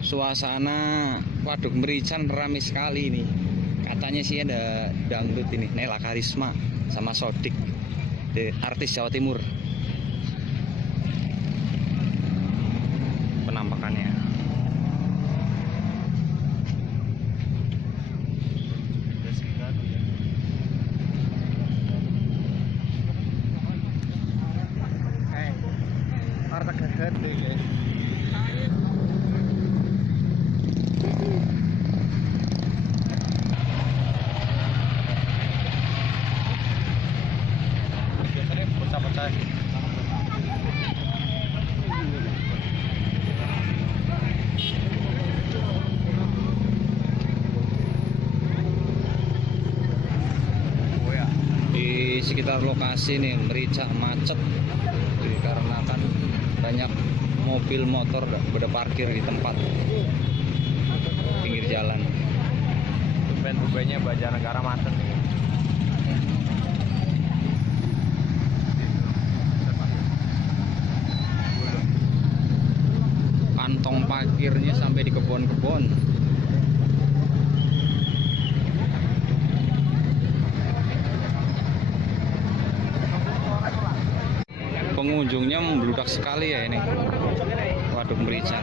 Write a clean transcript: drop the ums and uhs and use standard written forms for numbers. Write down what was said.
Suasana Waduk Merican ramai sekali ini. Katanya sih ada dangdut ini, Nela Karisma sama Sodik, artis Jawa Timur. Penampakannya. Harta gede guys. Biasanya pecah-pecah. Di sekitar lokasi nih Merica macet dikarenakan banyak mobil motor pada parkir di tempat pinggir jalan. Tumben-tumbennya Banjarnegara macet. Kantong parkirnya sampai di kebun-kebun. Pengunjungnya membludak sekali ya ini Waduk Merican.